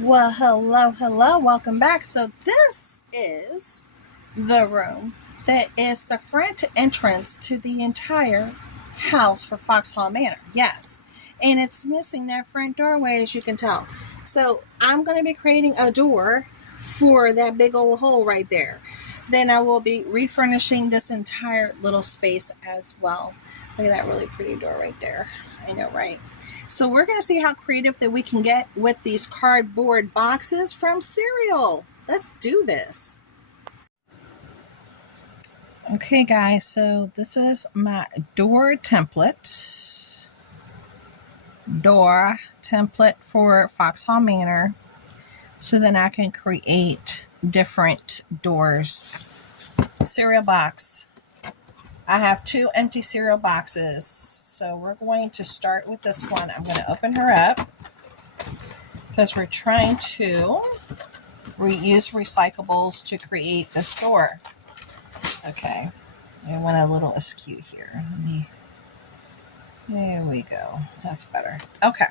Well, hello, welcome back. So this is the room that is the front entrance to the entire house for Foxhall Manor. Yes, and it's missing that front doorway, as you can tell. So I'm going to be creating a door for that big old hole right there. Then I will be refurnishing this entire little space as well. Look at that really pretty door right there. I know, right? So we're going to see how creative that we can get with these cardboard boxes from cereal. Let's do this. Okay, guys, so this is my door template. Door template for Foxhall Manor. So then I can create different doors. Cereal box. I have 2 empty cereal boxes. So we're going to start with this one. I'm going to open her up because we're trying to reuse recyclables to create this door. Okay, I went a little askew here. There we go. That's better. Okay,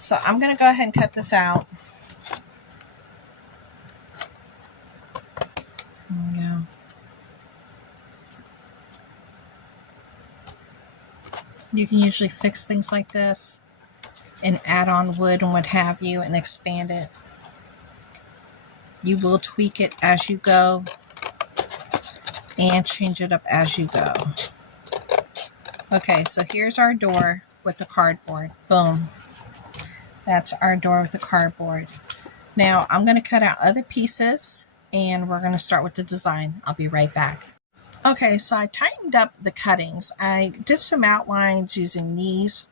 so I'm going to go ahead and cut this out. There we go. You can usually fix things like this and add on wood and what have you and expand it. You will tweak it as you go and change it up as you go. Okay, so here's our door with the cardboard. Boom. That's our door with the cardboard. Now I'm going to cut out other pieces and we're going to start with the design. I'll be right back. Okay, so I tightened up the cuttings. I did some outlines using these.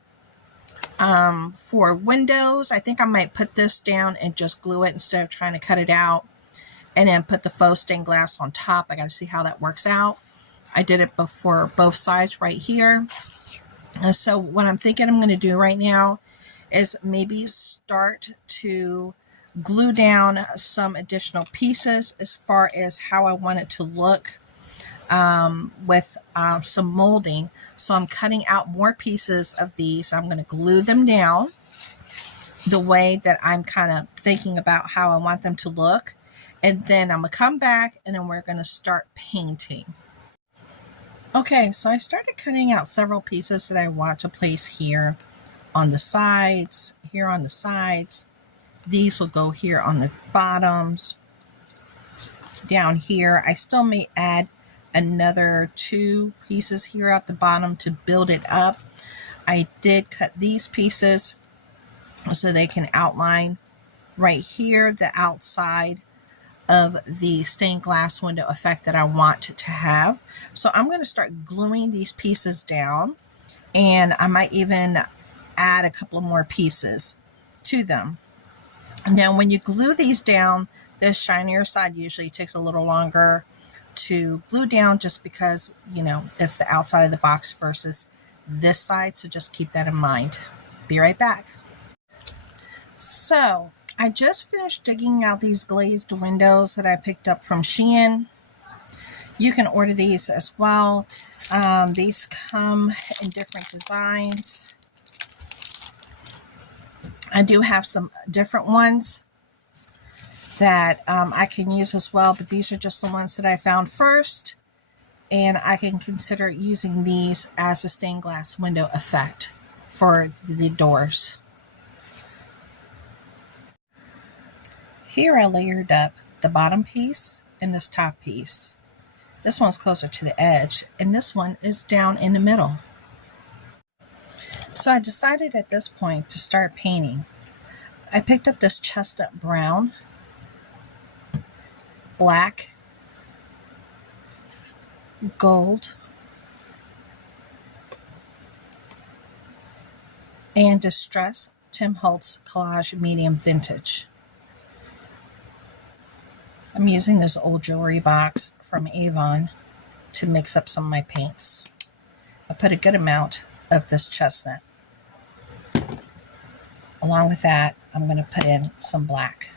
For windows, I think I might put this down and just glue it instead of trying to cut it out. And then put the faux stained glass on top. I got to see how that works out. I did it before both sides right here. And so what I'm thinking I'm going to do right now is maybe start to glue down some additional pieces as far as how I want it to look. With some molding. So I'm cutting out more pieces of these. I'm going to glue them down the way that I'm kind of thinking about how I want them to look. And then I'm going to come back and then we're going to start painting. Okay, so I started cutting out several pieces that I want to place here on the sides, here on the sides. These will go here on the bottoms. Down here, I still may add another 2 pieces here at the bottom to build it up. I did cut these pieces so they can outline right here the outside of the stained glass window effect that I want to have. So I'm going to start gluing these pieces down, and I might even add a couple of more pieces to them. Now when you glue these down, this shinier side usually takes a little longer to glue down just because, you know, it's the outside of the box versus this side. So just keep that in mind. Be right back. So I just finished digging out these glazed windows that I picked up from Shein. You can order these as well. These come in different designs. I do have some different ones that I can use as well, but these are just the ones that I found first, and I can consider using these as a stained glass window effect for the doors. Here I layered up the bottom piece and this top piece. This one's closer to the edge, and this one is down in the middle. So I decided at this point to start painting. I picked up this chestnut brown, black, gold, and Distress Tim Holtz Collage Medium Vintage. I'm using this old jewelry box from Avon to mix up some of my paints. I put a good amount of this chestnut. Along with that, I'm going to put in some black.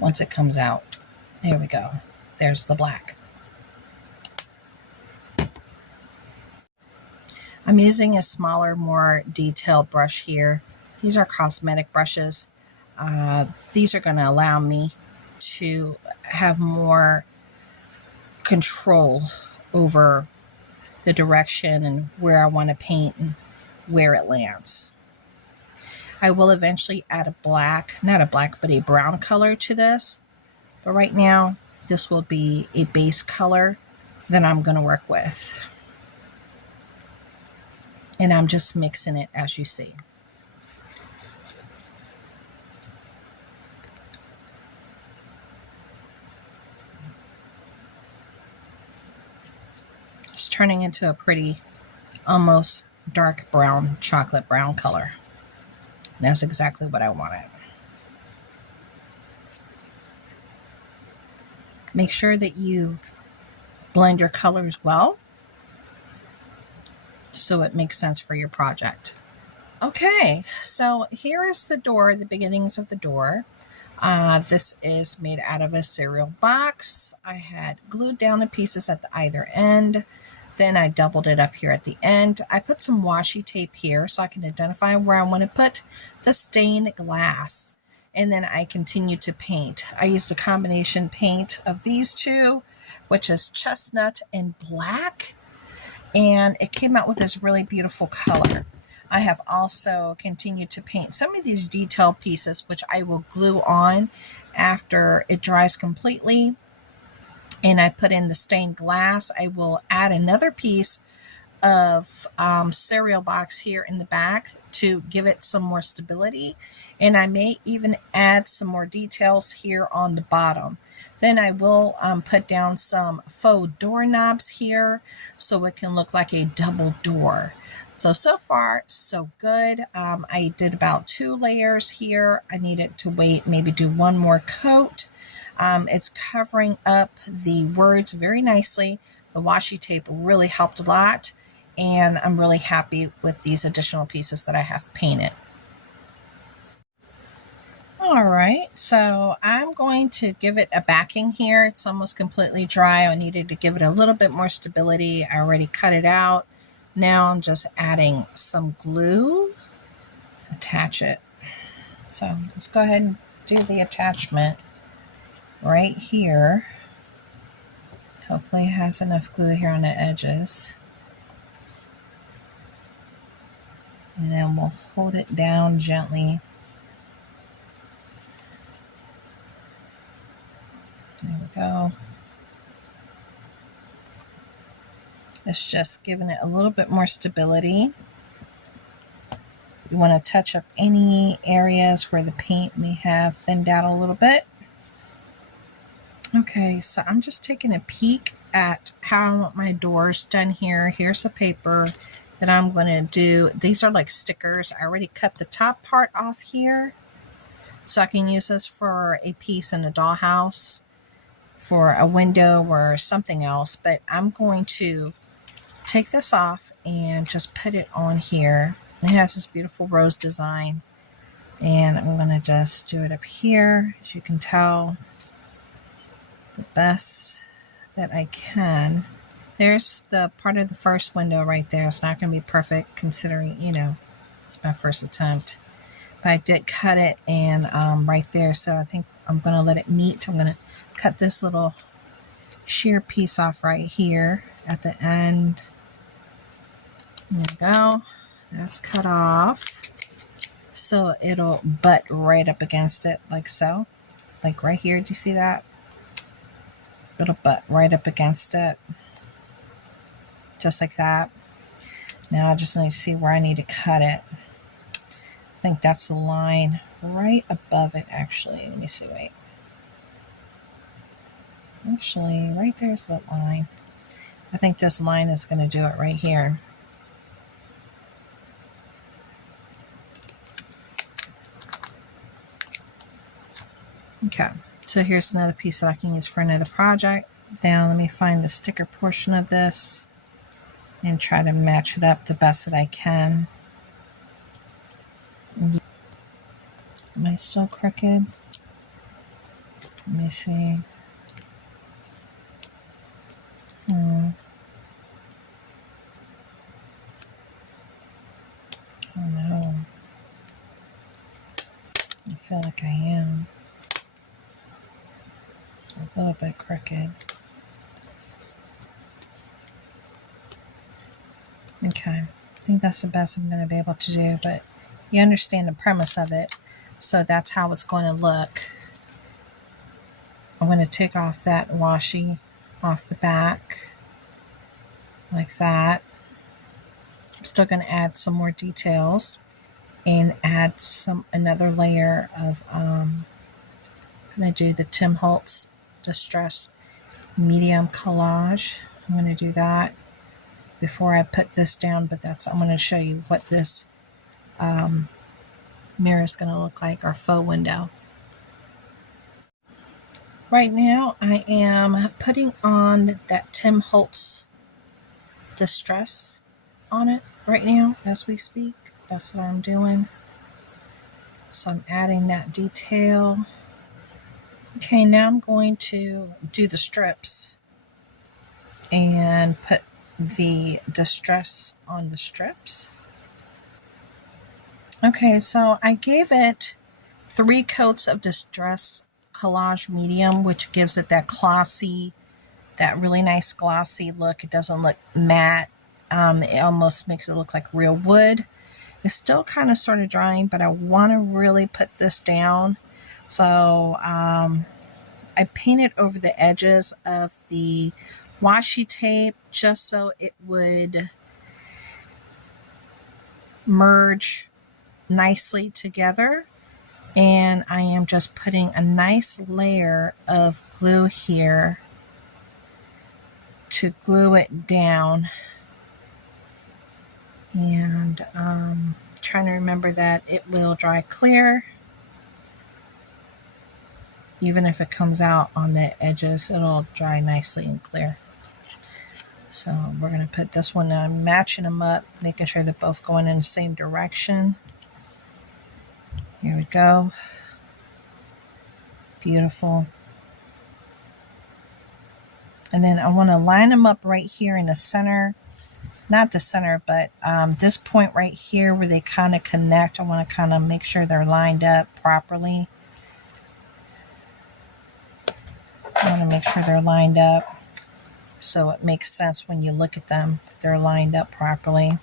Once it comes out, there we go. There's the black. I'm using a smaller, more detailed brush here. These are cosmetic brushes. These are going to allow me to have more control over the direction and where I want to paint and where it lands. I will eventually add a black, not a black, but a brown color to this. But right now, this will be a base color that I'm going to work with. And I'm just mixing it as you see. It's turning into a pretty, almost dark brown, chocolate brown color. And that's exactly what I wanted. Make sure that you blend your colors well so it makes sense for your project. Okay, so here is the door, the beginnings of the door. This is made out of a cereal box. I had glued down the pieces at either end. Then I doubled it up here at the end. I put some washi tape here so I can identify where I want to put the stained glass. And then I continue to paint. I used a combination paint of these two, which is chestnut and black. And it came out with this really beautiful color. I have also continued to paint some of these detail pieces, which I will glue on after it dries completely. And I put in the stained glass. I will add another piece of cereal box here in the back to give it some more stability. And I may even add some more details here on the bottom. Then I will put down some faux doorknobs here so it can look like a double door. So far, so good. I did about 2 layers here. I needed to wait, maybe do one more coat. It's covering up the words very nicely. The washi tape really helped a lot, and I'm really happy with these additional pieces that I have painted. All right, so I'm going to give it a backing here. It's almost completely dry. I needed to give it a little bit more stability. I already cut it out. Now I'm just adding some glue, attach it. So let's go ahead and do the attachment right here. Hopefully it has enough glue here on the edges. And then we'll hold it down gently. There we go. It's just giving it a little bit more stability. You want to touch up any areas where the paint may have thinned out a little bit. Okay, so I'm just taking a peek at how I want my doors done here. Here's the paper that I'm going to do. These are like stickers. I already cut the top part off here, so I can use this for a piece in a dollhouse, for a window or something else. But I'm going to take this off and just put it on here. It has this beautiful rose design, and I'm going to just do it up here, as you can tell, the best that I can. There's the part of the first window right there. It's not going to be perfect considering, you know, it's my first attempt. But I did cut it and right there, so I think I'm going to let it meet. I'm going to cut this little sheer piece off right here at the end. There we go. That's cut off. So it'll butt right up against it like so. Like right here, do you see that? It'll butt right up against it. Just like that. Now I just need to see where I need to cut it. I think that's the line right above it actually. Let me see, wait. Actually, right there's that line. I think this line is going to do it right here. Okay, so here's another piece that I can use for another project. Now let me find the sticker portion of this and try to match it up the best that I can. Am I still crooked? Let me see. feel like I am. A little bit crooked. Okay, I think that's the best I'm going to be able to do, but you understand the premise of it, so that's how it's going to look. I'm going to take off that washi off the back, like that. I'm still going to add some more details and add another layer of, I'm going to do the Tim Holtz Distress Medium Collage. I'm going to do that before I put this down, but I'm going to show you what this mirror is going to look like, our faux window. Right now I am putting on that Tim Holtz Distress on it right now as we speak. That's what I'm doing. So I'm adding that detail. Okay, now I'm going to do the strips and put the distress on the strips. Okay, so I gave it 3 coats of Distress Collage Medium, which gives it that glossy, that really nice glossy look. It doesn't look matte. It almost makes it look like real wood. It's still kind of sort of drying, but I want to really put this down. So I painted over the edges of the washi tape just so it would merge nicely together. And I am just putting a nice layer of glue here to glue it down. And trying to remember that it will dry clear. Even if it comes out on the edges, it'll dry nicely and clear. So we're going to put this one, matching them up, making sure they're both going in the same direction. Here we go. Beautiful. And then I want to line them up right here in the center. Not the center, but this point right here where they kind of connect. I want to kind of make sure they're lined up properly. I want to make sure they're lined up so it makes sense when you look at them. They're lined up properly.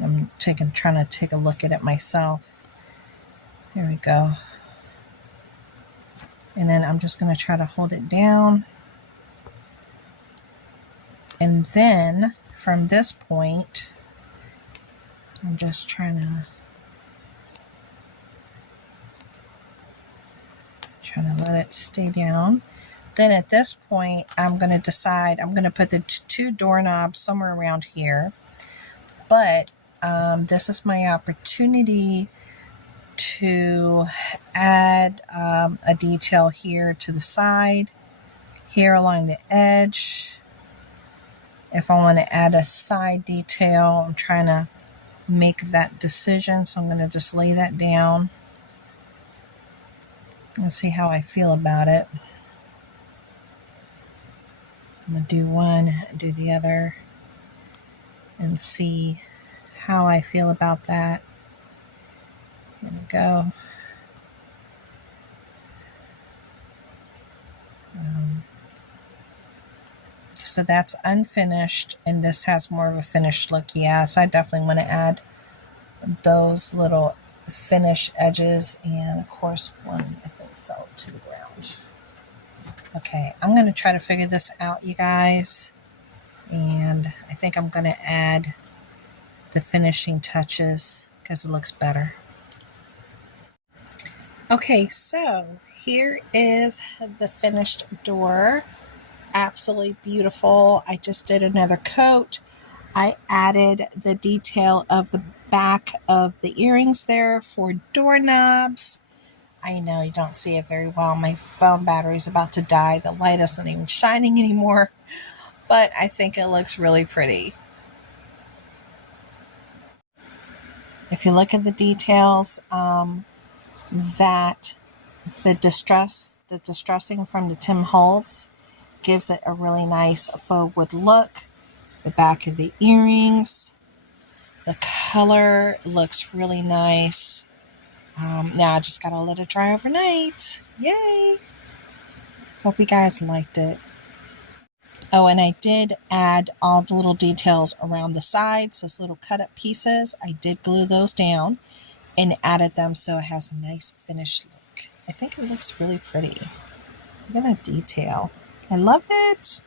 I'm trying to take a look at it myself. There we go. And then I'm just going to try to hold it down. And then from this point, I'm just trying to let it stay down. Then at this point, I'm going to decide, I'm going to put the 2 doorknobs somewhere around here. But this is my opportunity to add a detail here to the side, here along the edge. If I want to add a side detail, I'm trying to make that decision, so I'm going to just lay that down and see how I feel about it. I'm going to do one, do the other, and see how I feel about that. There we go. So that's unfinished, and this has more of a finished look. Yeah, so I definitely want to add those little finish edges, and of course one I think fell to the ground. Okay, I'm going to try to figure this out, you guys, and I think I'm going to add the finishing touches because it looks better. Okay, so here is the finished door. Absolutely beautiful. I just did another coat. I added the detail of the back of the earrings there for doorknobs. I know you don't see it very well. My phone battery is about to die. The light isn't even shining anymore, but I think it looks really pretty. If you look at the details, that the distressing from the Tim Holtz gives it a really nice faux wood look. The back of the earrings, the color looks really nice. Now I just gotta let it dry overnight. Yay! Hope you guys liked it. Oh, and I did add all the little details around the sides, those little cut up pieces. I did glue those down and added them so it has a nice finished look. I think it looks really pretty. Look at that detail. I love it.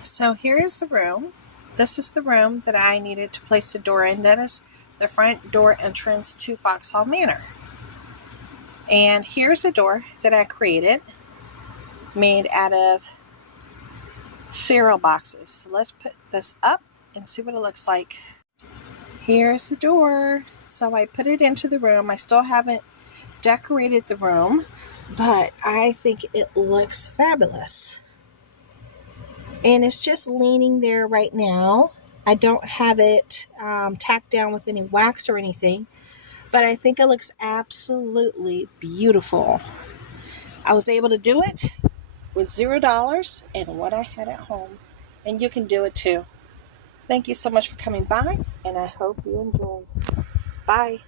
So here is the room. This is the room that I needed to place the door in. That is the front door entrance to Foxhall Manor. And here's a door that I created, made out of cereal boxes. So let's put this up and see what it looks like. Here's the door. So I put it into the room. I still haven't decorated the room, but I think it looks fabulous. And it's just leaning there right now. I don't have it tacked down with any wax or anything, but I think it looks absolutely beautiful. I was able to do it with $0 and what I had at home, and you can do it too. Thank you so much for coming by, and I hope you enjoy. Bye.